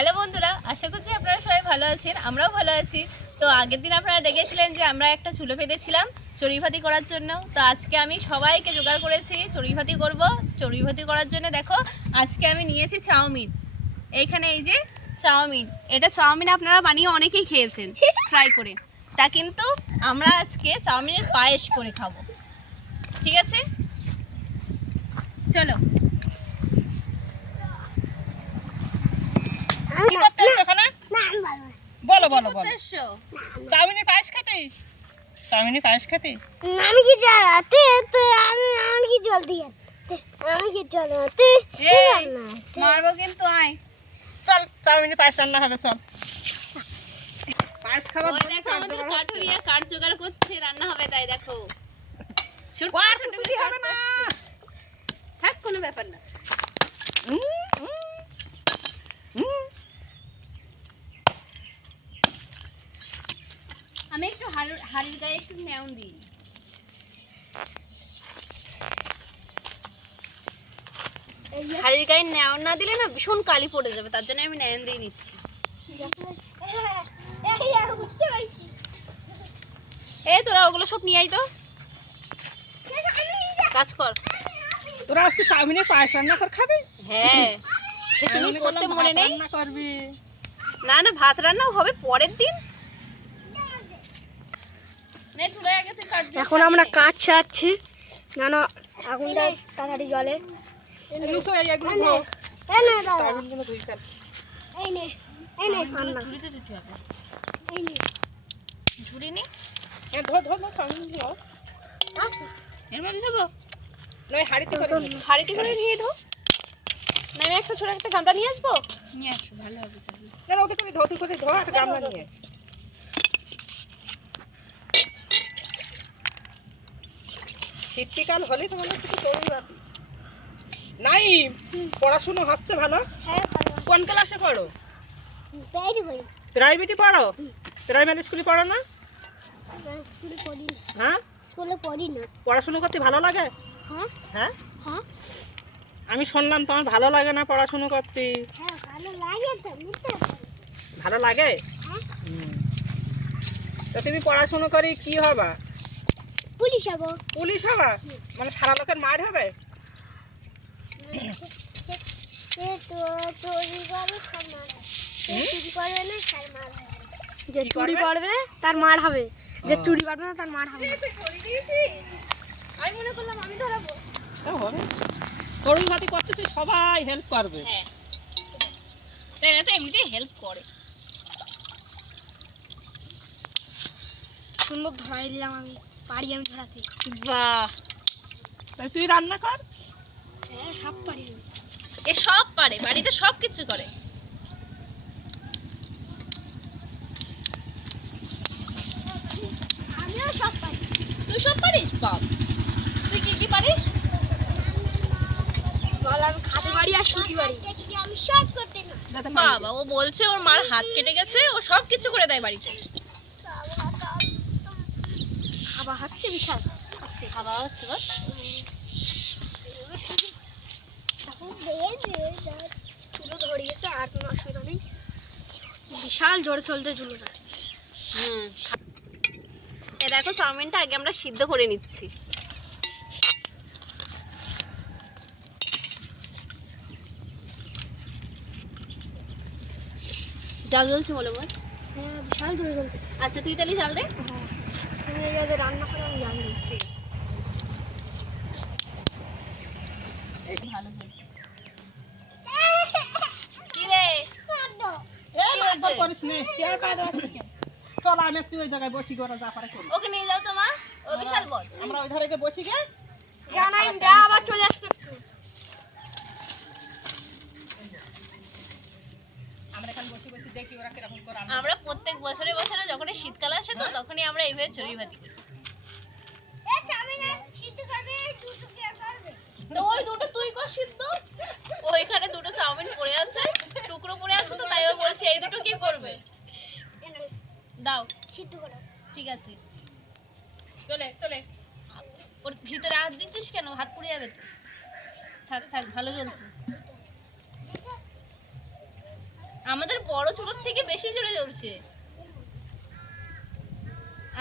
Hello বন্ধুরা, আশা করছি আপনারা সবাই ভালো আছেন। আমরাও ভালো আছি। তো আগের দিন আপনারা দেখেছিলেন যে আমরা একটা চুলো পেতেছিলাম চড়ুইভাতি করার জন্য। তো আজকে আমি সবাইকে জোগাড় করেছি চড়ুইভাতি করব। চড়ুইভাতি করার জন্য দেখো আজকে আমি নিয়েছি চাউমিন। এইখানে এই যে চাউমিন, এটা চাউমিন আপনারা বানিয়ে অনেকেই খেয়েছেন ট্রাই করে। তা কিন্তু আমরা আজকে চাউমিনের পায়েস করে খাবো, ঠিক আছে? চলো। কি করতে এসছো ওখানে? বলো বলো বলো। এসছো? চাউমিনের পায়েস খেতে? চাউমিনের পায়েস খেতে? আমি কি জানাতে তো আমি কি জল দিয়ে আমি কি জানাতে এই মারবো কিন্তু, আয়। চল চাউমিনের পায়েস রান্না হবে, চল। পায়েস খাবার ওই দেখো আমাদের কাঠুরিয়া কাঠ জোগাড় করছে, রান্না হবে তাই দেখো। ছোট ওয়ার ছোট কিছুই হবে না। থাক, কোনো ব্যাপার না। আমি একটু হাড়ির গায়ে একটু নেউন দিই। হাড়ির গায়ে নেউন না দিলে না ভীষণ কালি পড়ে যাবে, তার জন্য আমি নেউন দিয়ে নিচ্ছি। এই তোরা ওগুলো সব নিয়ে আই তো, কাজ কর। তোরা আজকে চাউমিনের পায়েস রান্না করে খাবে? হ্যাঁ, সে তুমি করতে মনে নেই? রান্না করবি? না না, ভাত রান্নাও হবে পরের দিন। নে চুলায় আগে তুই কাট। এখন আমরা কাঠ ছাড়ছি না না আগুনটা তাড়াতাড়ি জ্বলে লুচো এইগুলো ধো। এই নে দাদা চাউমিনগুলো ধুই ফেল। এই নে রান্না ঝুড়িতে দিতে হবে। এই নে ঝুড়ি নি, ধো ধো ধো চাউমিনগুলো। এর মধ্যে দেবো? নয় হাঁড়িতে করে ধো। হাঁড়িতে করে নিয়ে ধো। না আমি একটা ছোট একটা গামলা নিয়ে আসবো। নিয়ে আসো, ভালো হবে তাহলে। না ওতে করে ধো, তুই করে ধো একটা গামলা নিয়ে। শীতকাল হলে তোমাদের কিছু করবি বাকি নাই। পড়াশোনা হচ্ছে ভালো? হ্যাঁ ভালো কোন ক্লাসে পড়ো? বেরি বই প্রাইভেটে পড়ো? প্রাইমারি স্কুলে পড়ো না? স্কুলে পড়ি না হ্যাঁ, স্কুলে পড়ি না পড়াশোনা করতে ভালো লাগে? হ্যাঁ হ্যাঁ, হ্যাঁ আমি শুনলাম তোমার ভালো লাগে না পড়াশোনা করতে। হ্যাঁ ভালো লাগে তো নিতে ভালো লাগে? হ্যাঁ তো তুমি পড়াশোনা করে কি হবা? পুলিশ হব পুলিশ হবা? মানে সারা লোকের মার হবে? সে তো চুরি করবে সব মার চুরি করবে না তার মার হবে যে কি চুরি করবে? করবে তার মার হবে যে চুরি করবে না তার মার হবে আমি মনে করলাম আমি ধরাবো। তরুণ ভাতি করতেছি, সবাই হেল্প করবে। হ্যাঁ, তাই না? তো এমনিতেই হেল্প করে। সুন্দর ধরাই দিলাম আমি পারি আমি ধরাতে বাহ, তাই তুই রান্না কর। হ্যাঁ সব পারি আমি এ সব পারে, বাড়িতে সব কিছু করে। আমিও সব পারি তুই সব পারিস? বাপ, তুই কি কি পারিস? বল আমি খাতে পারি আর শুতে পারি আমি সব করতে না বাবা, ও বলছে ওর মার হাত কেটে গেছে, ও সব কিছু করে দেয় বাড়িতে। খাবার হচ্ছে বিশাল আজকে খাওয়া হচ্ছে বল। চুলো ধরিয়েছে আর কোনো অসুবিধা নেই বিশাল জোরে চলতে চুলোটা এ দেখো চাউমিনটা আগে আমরা সিদ্ধ করে নিচ্ছি। জাল জ্বলছে বলে বল। হ্যাঁ বিশাল জোরে চলতে আচ্ছা তুই তাহলে জাল দে। তুমি এভাবে রান্না করে আমি জানি না ঠিক আছে, ভালো চলছে। কি রে? এই রান্না করিস নে, কি আর কাজ আছে? চল আমি একটু ওই জায়গায় বসি, গোরা যা পারে করি। ওকে নিয়ে যাও তো মা, ও বিশাল বল। আমরা ওই ধারে গিয়ে বসি গে। জানাই যা আবার চলে আসবে আমরা এখানে বসে বসে দেখি ওরা কিরকম করে আমরা প্রত্যেক বছরে বছরে যখনই শীতকাল আসে তো তখনই আমরা এইভাবে চড়ুইভাতি করি। তো ওই দুটো তুই কর সিদ্ধ, ওইখানে দুটো চাউমিন পড়ে আছে, টুকরো পড়ে আছে, তো তাই ও বলছে এই দুটো কি করবে, দাও। সিদ্ধ করো ঠিক আছে, চলে চলে। ওর ভিতরে হাত দিচ্ছিস কেন? হাত পুড়ে যাবে তো। থাক থাক, ভালো চলছে। আমাদের বড় চুলোর থেকে বেশি জোরে জ্বলছে।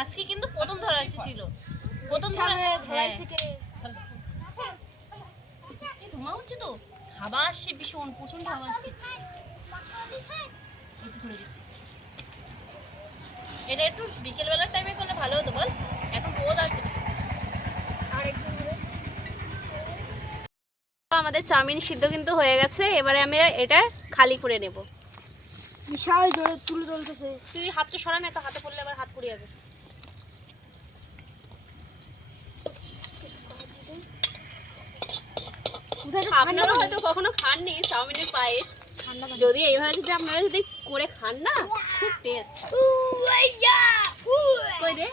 আজকে কিন্তু প্রথম ধরা ছিল, প্রথম ধরা। হ্যাঁ এই ধোঁয়া হচ্ছে তো, হাওয়া আসছে ভীষণ, প্রচন্ড হাওয়া আসছে। এই তো ধরে গেছে। এটা একটু বিকেল বেলার টাইমে করলে ভালো হতো বল, এখন রোদ আছে। আমাদের চাউমিন সিদ্ধ কিন্তু হয়ে গেছে, এবারে আমি এটা খালি করে নেব। বিশাল জোরে তুলে তুলতেছে। তুই হাতটা সরা না, তো হাতে পড়লে আবার হাত পুড়ে যাবে। আপনারা হয়তো কখনো খাননি চাউমিনের পায়েস, যদি এইভাবে যদি আপনারা যদি করে খান না, খুব টেস্ট। কই রে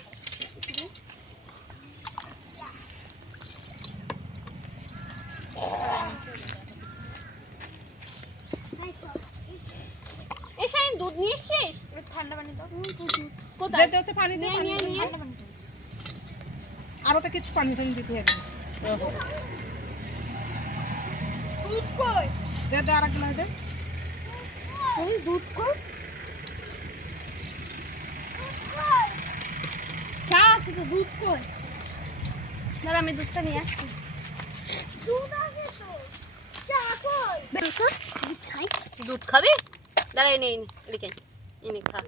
এই শাইন, দুধ নিয়ে এসছিস? ঠান্ডা পানি দাও। কোথায়? দে পানি দে, নিয়ে পানি নিয়ে দে। নিয়ে আরো তো কিছু পানি টানি দিতে হবে। দুধ কই? দে দে আর এক গ্লাস দে। এই দুধ কই? চা আছে তো, দুধ কই? দাঁড়া আমি দুধটা নিয়ে আসছি। দুধ আছে তো, চা কই? দুধ খাই। দুধ খাবি? দাঁড়া এনে এদিকে এনে খা।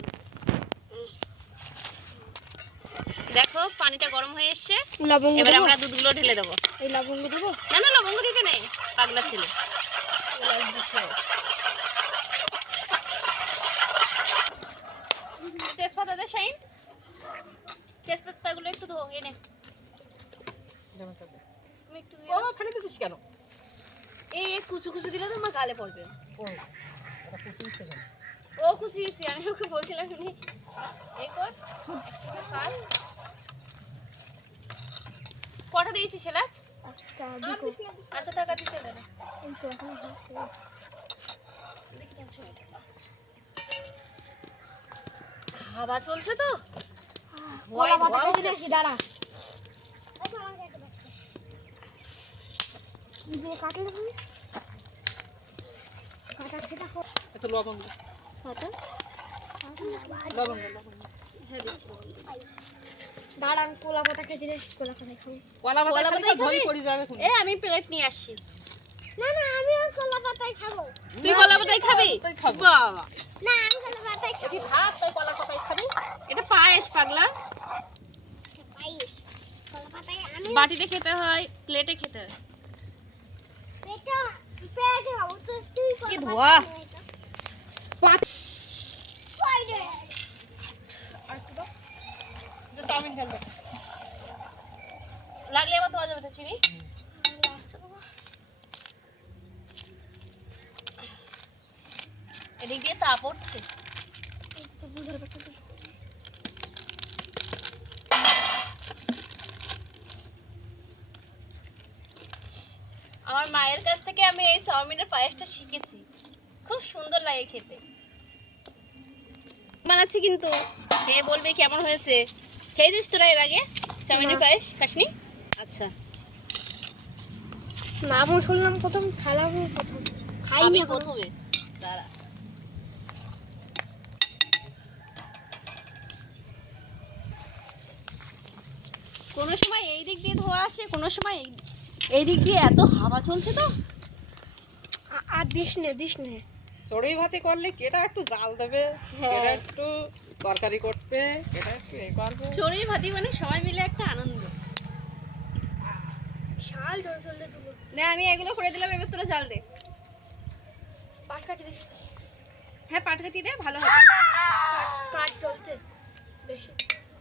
দেখো পানিটা গরম হয়ে এসছে, লবঙ্গ এবার দেবো? আমরা দুধগুলো ঢেলে দেবো। এই লবঙ্গ দেবো? না না লবঙ্গ দিতে নেই, পাগলা ছেলে। তেজপাতা দে শাইন, তেজপাতাগুলো একটু ধো এনে। তুমি একটু দিয়ে ও দাও। ফেলে দিছিস কেন? এই কুচু কুচু দিলে তো আমার গালে পড়বে। ও এটা কুচিয়েছে কেন? ও কুচিয়েছি, আমি ওকে বলছিলাম তুমি এই কর খাই। কটা দিয়েছি সেলাস? আচ্ছা আর দেখো, দিস না, দিস না। আচ্ছা টাকা দিতে দেবে। এই তো এখন হচ্ছে। দেখি আমি ছবিটা। হাওয়া চলছে তো, কলা ধোঁয়ায় পাতা ধোঁয়া কেটে দেখি, দাঁড়া। দিয়ে কাটলে তুমি কাটা খেটা খাও। একটু লবঙ্গ দে। কাটা লবঙ্গ লবঙ্গ। হ্যাঁ দিচ্ছি। দাঁড়া, আমি কলা পাতা খেতে দেখি, কলা পাতা খাবো। কলা কলা পাতা পাতাই ধরে খাবি? পড়ে যাবে তুমি। এ আমি প্লেট নিয়ে আসছি। না না, আমিও কলা পাতাই খাবো। তুই কলা পাতাই খাবি? পাতাই খাবো। বাবা না, আমি কলা পাতাই খাবো। এটি ভাত, তাই কলা পাতাই খাবি। এটা পায়েস পাগলা, পাইস কলা পাতাই আমি বাটিতে খেতে হয়, প্লেটে খেতে হয়। পেটা পেটে খাবো তো, তুই কলা কি পাতা ধোয়া। নিয়ে আয় তো। কই রে? আর একটু দাও। যে চাউমিন ঢেল দে। লাগলে আবার ধোয়া যাবে তো চিনি। এদিক দিয়ে তাপ উঠছে। আমার মায়ের কাছ থেকে আমি এই চাউমিনের পায়েসটা শিখেছি, খুব সুন্দর লাগে খেতে। বানাচ্ছি কিন্তু, কে বলবে কেমন হয়েছে। খেয়েছিস তোরা এর আগে চাউমিনের পায়েস? খাসনি? আচ্ছা নামও শুনলাম প্রথম, খেলামও প্রথম, খাইনি আমি এখনো। প্রথমে। দাঁড়া কোনো সময় এই দিক দিয়ে ধোয়া আসে, কোনো সময় এই দিক দিয়ে। এত হাওয়া চলছে তো। আর দিস নে চড়ুই ভাতি করলে কেটা একটু জাল দেবে, হ্যাঁ। কেটা একটু তরকারি করবে, কেটা একটু এ করবে। চড়ুই ভাতি মানে সবাই মিলে একটা আনন্দ। শাল জল চললে তুলো না আমি এগুলো করে দিলাম, এবার তোরা জাল দে। পাট কাটি দিস, হ্যাঁ পাট কাটি দে, ভালো হবে। কাট চলতে বেশি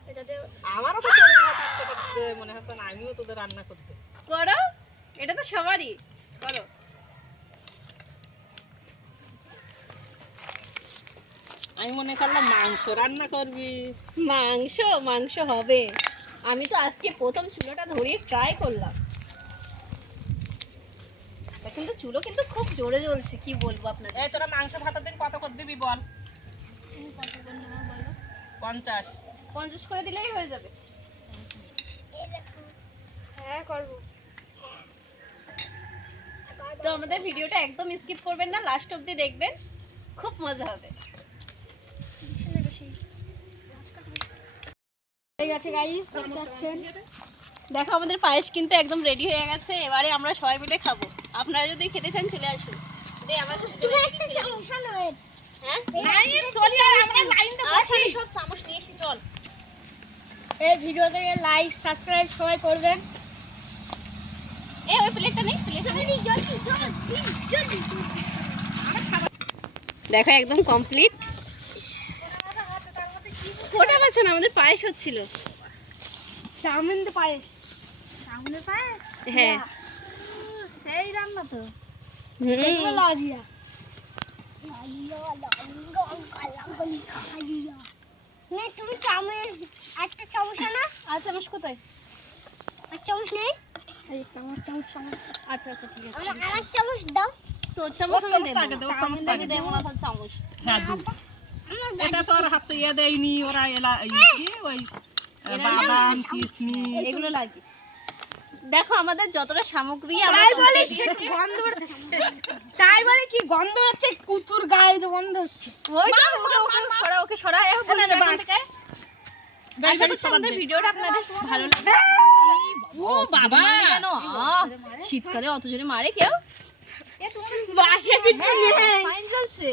এটাতে। আমারও তো চড়ুই ভাতি ইচ্ছে করছে, মনে হচ্ছে না আমিও তোদের রান্না করতে। করো, এটা তো সবারই, করো। আমি মনে করলাম মাংস রান্না করবি। মাংস মাংস হবে। আমি তো আজকে প্রথম চুলোটা ধরিয়ে ট্রাই করলাম, কিন্তু চুলো কিন্তু খুব জোরে জ্বলছে, কি বলবো আপনাদের। এই তোরা মাংস ভাতের দিন কত করে দিবি বল? 50। 50 করে দিলেই হয়ে যাবে। হ্যাঁ করবো। তো আমাদের ভিডিওটা একদম স্কিপ করবেন না, লাস্ট অবধি দেখবেন। খুব মজা হবে। ঠিক আছে গাইস, দেখতে পাচ্ছেন দেখো আমাদের পায়েস কিন্তু একদম রেডি হয়ে গেছে, এবারে আমরা সবাই মিলে খাবো। আপনারা যদি খেতে চান চলে আসুন। দে আমার কাছে তুমি একটা চামচ আনো। হ্যাঁ নাই চলি আর আমরা লাইন তো আচ্ছা আমি সব চামচ নিয়ে এসে চল। এই ভিডিওতে লাইক সাবস্ক্রাইব সবাই করবেন। এই ওই প্লেটটা নেই, প্লেটটা নেই। জলদি দেখো একদম কমপ্লিট। ফোটা পাচ্ছে না, আমাদের পায়েস হচ্ছিল। চাউমিন তো পায়েস, চাউমিনের পায়েস, হ্যাঁ সেই রান্না তো হুম। লাগিয়া তুমি চাউমিন একটা চামচ আনা। আর চামচ কোথায়? এক চামচ নেই, আমার চামচ চামচ। আচ্ছা আচ্ছা ঠিক আছে। আমার চামচ দাও। তোর চামচ ওর আমি চামচটা আগে দেবো, দে, ওর চাউমিন চামচটা আমি আগে দেবো না, তোর চামচ। হ্যাঁ দু। এটা তো আর হাতে ইয়ে দেয়নি ওরা, এলা কি ওই বাদাম কিশমিশ এগুলো লাগে। দেখো আমাদের যতটা সামগ্রী আমরা complete দিয়েছি। গন্ধ তাই বলে কি গন্ধ হচ্ছে, কুতুর গায়ে তো গন্ধ হচ্ছে। ওই তো, ওকে সরা, ওকে সরা এখন না এখান থেকে। আশা করছি আমাদের ভিডিওটা আপনাদের ভালো লাগবে। ও বাবা কেন শীতকালে অত জোরে মারে কেউ? বাসে কিছু নেই। ফাইন চলছে,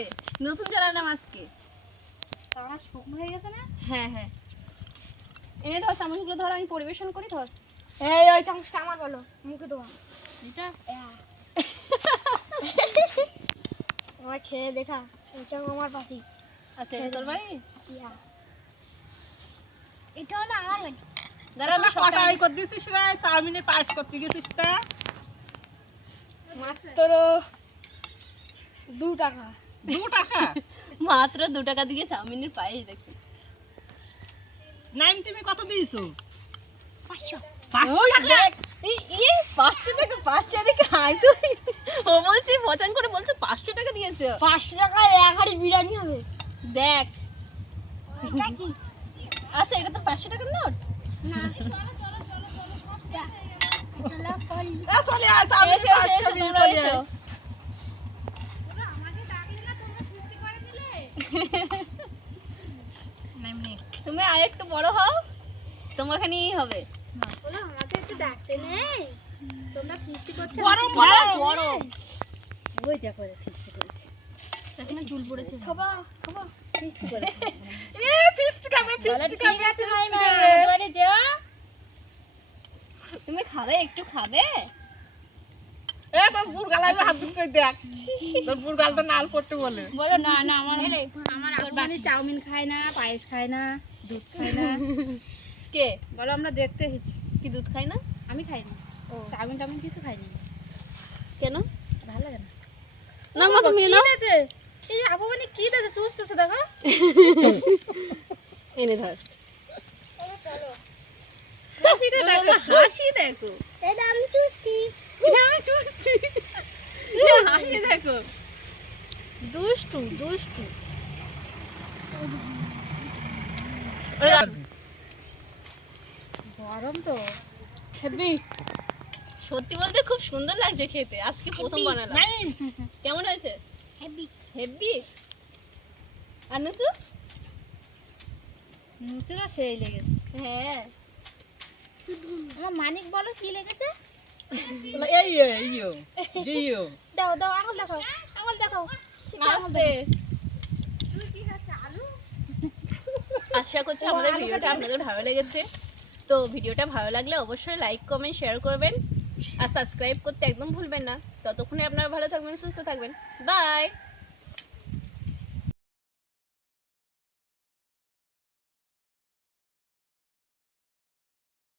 নতুন চালালাম আজকে। তারা শুকনো হয়ে গেছে না? হ্যাঁ হ্যাঁ, এনে ধর চামচগুলো, ধর আমি পরিবেশন করি। ধর এই ওই চামচটা আমার বলো, মুখে দেবো। এটা আমার খেয়ে দেখা, এটা আমার পাখি। আচ্ছা এটা তোর বাড়ি? এটা হলো আমার বাড়ি। দাঁড়া আমি সবটা কটাই করে দিছিস রে, চাউমিনের পায়েস করতে গেছিস তা মাত্র 2 টাকা। 2 টাকা। মাত্র 2 টাকা দিয়ে চাউমিনের পায়েস দেখি। নাইম তুমি কত দিয়েছো? 500। 500 টাকা। দেখ এই 500 টাকা, 500 টাকা আই তো। ও বলছি পছন করে বলছে 500 টাকা দিয়েছো। 500 টাকায় এক হাঁড়ি বিরিয়ানি হবে। দেখ এটা কি? আচ্ছা এটা তো 500 টাকার নোট। না। চলো কল। চলে আয় চাউমিনের এসো, পায়েস এসো, খাবি, তোমরা চলে এসো। আয়। নাইম নে। তুমি আরেকটু বড় হও, তোমাকে নিয়েই হবে। বলো আমাকে একটু ডাকতে নেই, তোমরা ফিস্টি করছো। গরম বড় গরম। বড় ওই দেখো ফিস্ট করেছে, এখানে চুল পড়েছে। খাবা খাবা। ফিস্ট করেছে। এ ফিস্ট খাবে, ফিস্ট ঠিক খাবে। আছে মাইমা, এবারে যাও। তুমি খাবে, একটু খাবে? এ তোর বুড় গালায় হাত দিতে দেখ। তোর বুড় গালটা নাল পড়তে বলে। বলো না না আমার তোর বাড়ি চাউমিন খায় না, পায়েস খায় না, দুধ খায় না। কে বলো আমরা দেখতে এসেছি। কি দুধ খাই না? আমি খাই না, চাউমিন টাউমিন কিছু খাইনি। কেন? ভালো লাগে না। না মা তুমি কি নাও। আছে? এই যে আপু মানে কি আছে, চুষতেছে দেখো। এনে ধর। চলো। হাসিটা দেখো, হাসি দেখো। এটা আমি চুষছি। এটা আমি চুষছি। হাসি দেখো, দুষ্টু দুষ্টু। গরম তো হেভি। সত্যি বলতে খুব সুন্দর লাগছে খেতে, আজকে প্রথম বানালাম। নাইম কেমন হয়েছে? হেভি। হেভি। আর নুচু? নুচুরা সেই লেগেছে। হ্যাঁ আমার মানিক বলো কি লেগেছে? এই ইয়ো জিও। দাও দাও আঙুল দেখাও, আঙুল দেখাও। আস্তে। আশা করছি আমাদের ভিডিওটা আপনাদের ভালো লেগেছে। তো ভিডিওটা ভালো লাগলে অবশ্যই লাইক কমেন্ট শেয়ার করবেন আর সাবস্ক্রাইব করতে একদম ভুলবেন না। ততক্ষণে আপনারা ভালো থাকবেন, সুস্থ থাকবেন। বাই।